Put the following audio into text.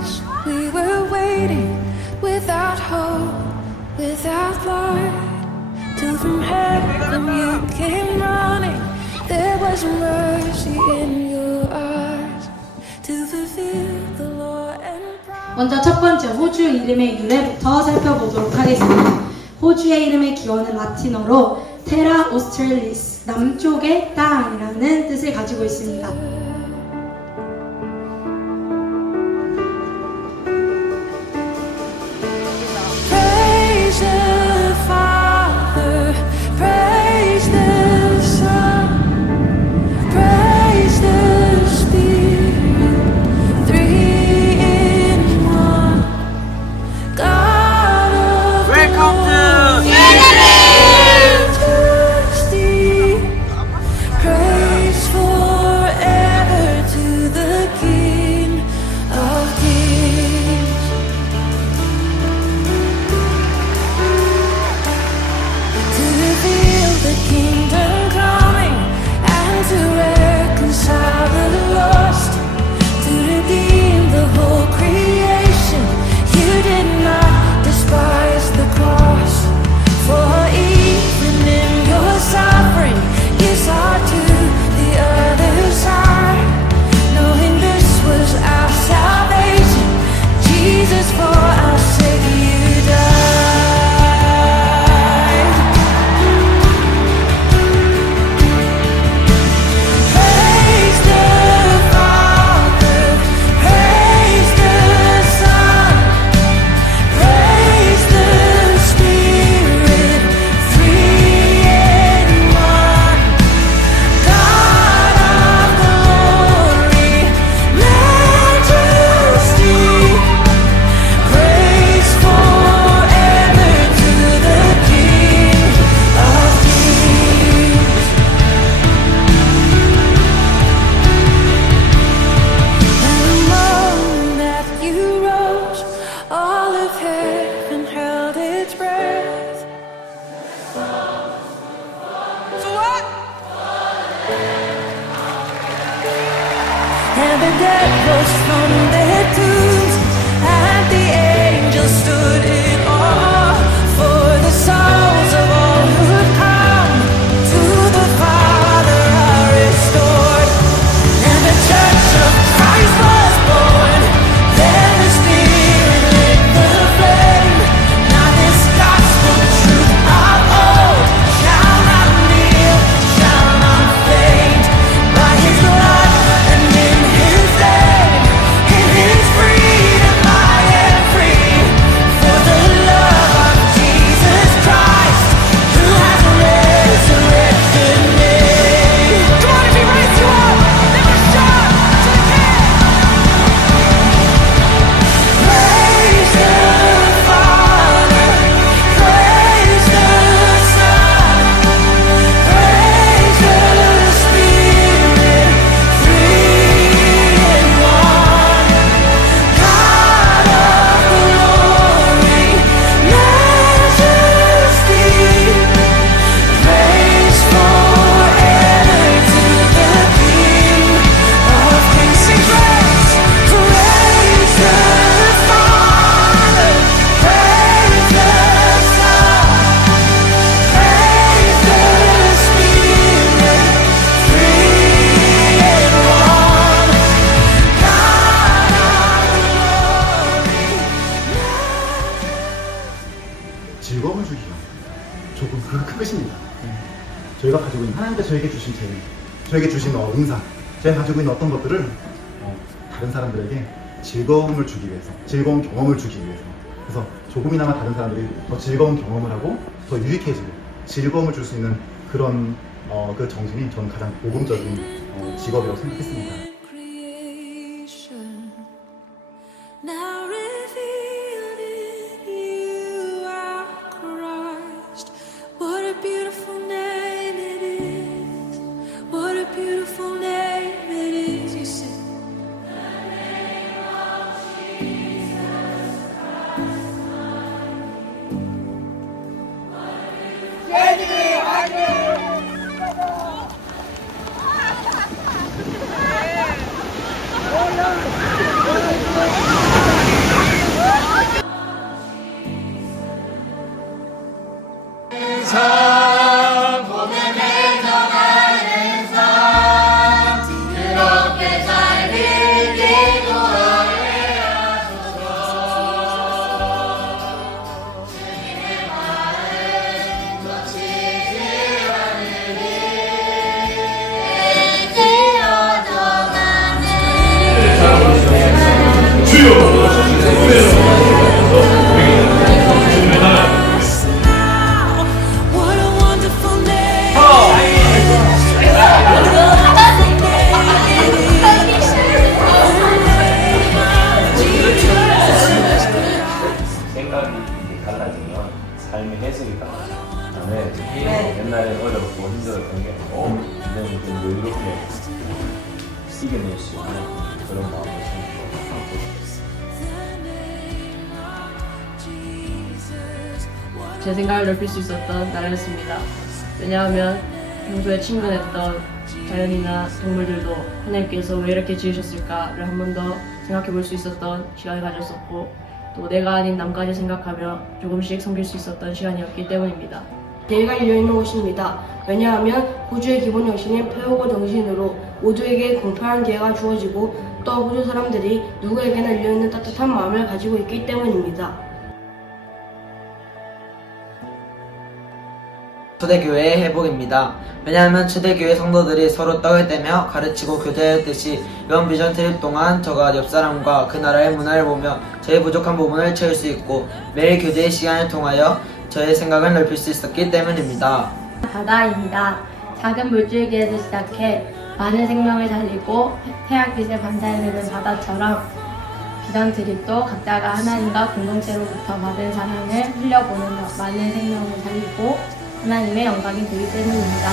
us. We were waiting without hope, without light. Till from heaven you came running. There was mercy in your eyes to fulfill the law and promise. 먼저 첫 번째 호주 이름의 유래부터 살펴보도록 하겠습니다. 호주의 이름의 기원은 라틴어로 테라 오스트렐리스, 남쪽의 땅이라는 뜻을 가지고 있습니다. 조금 그 끝입니다. 저희가 가지고 있는 하나님께서 저에게 주신 재능, 저에게 주신 어, 은사, 제가 가지고 있는 어떤 것들을 어, 다른 사람들에게 즐거움을 주기 위해서, 즐거운 경험을 주기 위해서. 그래서 조금이나마 다른 사람들이 더 즐거운 경험을 하고 더 유익해지고 즐거움을 줄 수 있는 그런 어, 그 정신이 저는 가장 모범적인 어, 직업이라고 생각했습니다. Christ. 어렵고 힘들었던 게 어? 굉장히 좀 여유롭게 이겨낼 수 있는 그런 마음을 생각하고 제 생각을 넓힐 수 있었던 나라였습니다. 왜냐하면 평소에 친근했던 자연이나 동물들도 하나님께서 왜 이렇게 지으셨을까를 한 번 더 생각해 볼 수 있었던 시간을 가졌었고 또 내가 아닌 남까지 생각하며 조금씩 섬길 수 있었던 시간이었기 때문입니다. 예의가 열려있는 곳입니다. 왜냐하면 호주의 기본 정신인 페오고 정신으로 모두에게 공평한 기회가 주어지고 또 호주 사람들이 누구에게나 열려있는 따뜻한 마음을 가지고 있기 때문입니다. 초대교회의 회복입니다. 왜냐하면 초대교회 성도들이 서로 떡을 떼며 가르치고 교제하였듯이 이번 비전 트립 동안 저가 옆 사람과 그 나라의 문화를 보며 저의 부족한 부분을 채울 수 있고 매일 교제의 시간을 통하여 저의 생각을 넓힐 수 있었기 때문입니다. 바다입니다. 작은 물줄기에서 시작해 많은 생명을 살리고 태양빛에 반사해내는 바다처럼 비전 트립도 각자가 하나님과 공동체로부터 받은 사랑을 흘려보는 많은 생명을 살리고 하나님의 영광이 되기 때문입니다.